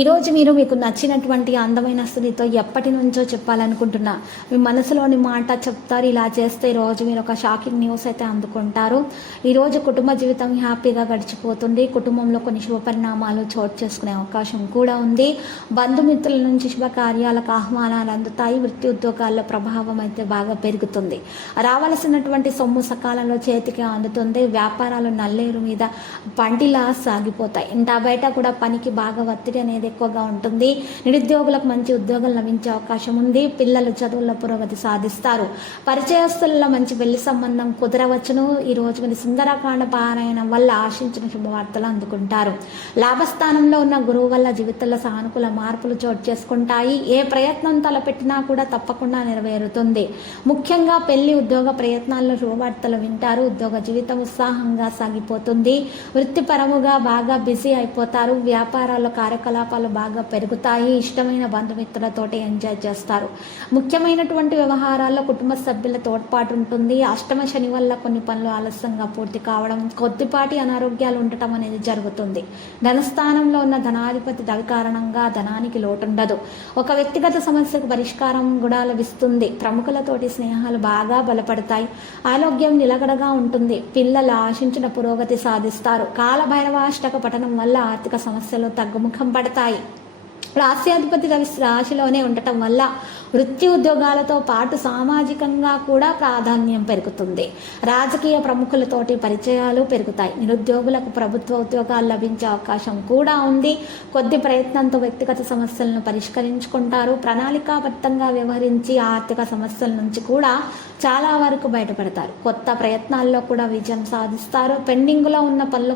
ఈరోజు మీరు మీకు నచ్చినటువంటి అందమైన స్త్రీతో ఎప్పటి నుంచో చెప్పాలనుకుంటున్నా. మీ మనసులోని మాట చెప్తారు ఇలా చేస్తే ఈ రోజు మీరు ఒక షాకింగ్ న్యూస్ అయితే అందుకుంటారు. ఈరోజు కుటుంబ జీవితం హ్యాపీగా గడిచిపోతుంది. కుటుంబంలో కొన్ని శుభ పరిణామాలు చోటు చేసుకునే అవకాశం కూడా ఉంది. బంధుమిత్రుల నుంచి శుభకార్యాలకు ఆహ్వానాలు అందుతాయి. వృత్తి ఉద్యోగాల్లో ప్రభావం అయితే బాగా పెరుగుతుంది. రావాల్సినటువంటి సొమ్ము సకాలంలో చేతికి అందుతుంది. వ్యాపారాలు నల్లేరు మీద పంటిలా సాగిపోతాయి. ఇంటా బయట కూడా పనికి బాగా ఒత్తిడి అనేది ఎక్కువగా ఉంటుంది. నిరుద్యోగులకు మంచి ఉద్యోగం లభించే అవకాశం ఉంది. పిల్లలు చదువుల్లో పురోగతి సాధిస్తారు. పరిచయస్తులలో మంచి పెళ్ళి సంబంధం కుదరవచ్చును. ఈ రోజు మీరు సుందరకాండ పారాయణం వల్ల ఆశించిన శుభవార్తలు అందుకుంటారు. లాభస్థానంలో ఉన్న గురువు వల్ల జీవితంలో సానుకూల మార్పులు చోటు చేసుకుంటాయి. ఏ ప్రయత్నం తలపెట్టినా కూడా తప్పకుండా నెరవేరుతుంది. ముఖ్యంగా పెళ్ళి ఉద్యోగ ప్రయత్నాల్లో శుభవార్తలు వింటారు. ఉద్యోగ జీవితం ఉత్సాహంగా సాగిపోతుంది. వృత్తిపరముగా బాగా బిజీ అయిపోతారు. వ్యాపారాల కార్యకలాపాలు బాగా పెరుగుతాయి. ఇష్టమైన బంధుమిత్రులతోటి ఎంజాయ్ చేస్తారు. ముఖ్యమైనటువంటి వ్యవహారాల్లో కుటుంబ సభ్యుల తోడ్పాటు ఉంటుంది. అష్టమ శని వల్ల కొన్ని పనులు ఆలస్యంగా పూర్తి కావడం కొద్దిపాటి అనారోగ్యాలు ఉండటం అనేది జరుగుతుంది. ధనస్థానంలో ఉన్న ధనాధిపతి దవి కారణంగా ధనానికి లోటుండదు. ఒక వ్యక్తిగత సమస్యకు పరిష్కారం కూడా లభిస్తుంది ప్రముఖులతోటి స్నేహాలు బాగా బలపడతాయి. ఆరోగ్యం నిలకడగా ఉంటుంది. పిల్లలు ఆశించిన పురోగతి సాధిస్తారు. కాలభైరవాష్టక పఠనం వల్ల ఆర్థిక సమస్యలు తగ్గుముఖం పడతాయి. 对。రాష్ట్రాధిపతి రవి రాశిలోనే ఉండటం వల్ల వృత్తి ఉద్యోగాలతో పాటు సామాజికంగా కూడా ప్రాధాన్యం పెరుగుతుంది. రాజకీయ ప్రముఖులతోటి పరిచయాలు పెరుగుతాయి. నిరుద్యోగులకు ప్రభుత్వ ఉద్యోగాలు లభించే అవకాశం కూడా ఉంది. కొద్ది ప్రయత్నంతో వ్యక్తిగత సమస్యలను పరిష్కరించుకుంటారు. ప్రణాళికాబద్ధంగా వ్యవహరించి ఆర్థిక సమస్యల నుంచి కూడా చాలా వరకు బయటపడతారు. కొత్త ప్రయత్నాల్లో కూడా విజయం సాధిస్తారు. పెండింగ్లో ఉన్న పనులు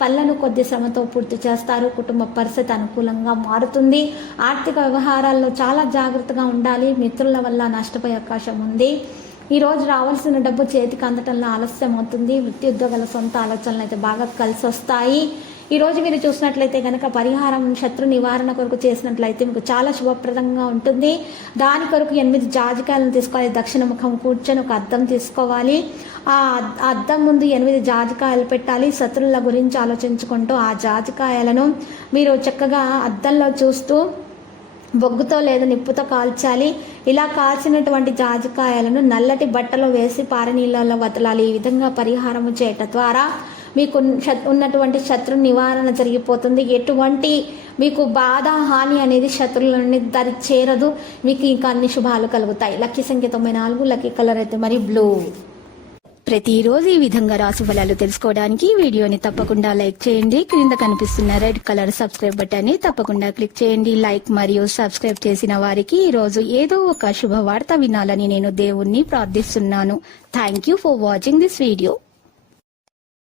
పనులను కొద్ది శ్రమతో పూర్తి చేస్తారు. కుటుంబ పరిస్థితి అనుకూలంగా మారుతుంది ఆర్థిక వ్యవహారాల్లో చాలా జాగ్రత్తగా ఉండాలి. మిత్రుల వల్ల నష్టపోయే అవకాశం ఉంది. ఈరోజు రావాల్సిన డబ్బు చేతికి అందటంలో ఆలస్యం అవుతుంది వృత్తి ఉద్యోగాల సొంత ఆలోచనలు అయితే బాగా కలిసి వస్తాయి ఈరోజు మీరు చూసినట్లయితే కనుక పరిహారం శత్రు నివారణ కొరకు చేసినట్లయితే మీకు చాలా శుభప్రదంగా ఉంటుంది. దాని కొరకు ఎనిమిది జాజికాయలను తీసుకోవాలి. దక్షిణ ముఖం కూర్చొని ఒక అద్దం తీసుకోవాలి. ఆ అద్దం ముందు ఎనిమిది జాజికాయలు పెట్టాలి. శత్రువుల గురించి ఆలోచించుకుంటూ ఆ జాజికాయలను మీరు చక్కగా అద్దంలో చూస్తూ బొగ్గుతో లేదా నిప్పుతో కాల్చాలి. ఇలా కాల్చినటువంటి జాజికాయలను నల్లటి బట్టలో వేసి పారనీళ్ళలో వదలాలి. ఈ విధంగా పరిహారం చేయటం ద్వారా మీకు ఉన్నటువంటి శత్రు నివారణ జరిగిపోతుంది. ఎటువంటి మీకు బాధ హాని అనేది శత్రువులని దరి చేరదు. మీకు ఇంకా అన్ని శుభాలు కలుగుతాయి. లక్కీ సంఖ్య తొంభై నాలుగు లక్కీ కలర్ అయితే మరి బ్లూ. ప్రతిరోజు ఈ విధంగా రాశి ఫలాలు తెలుసుకోవడానికి వీడియోని తప్పకుండా లైక్ చేయండి. క్రింద కనిపిస్తున్న రెడ్ కలర్ సబ్స్క్రైబ్ బటన్ని తప్పకుండా క్లిక్ చేయండి. లైక్ మరియు సబ్స్క్రైబ్ చేసిన వారికి ఈ రోజు ఏదో ఒక శుభవార్త వినాలని నేను దేవుణ్ణి ప్రార్థిస్తున్నాను. Thank you for watching this video.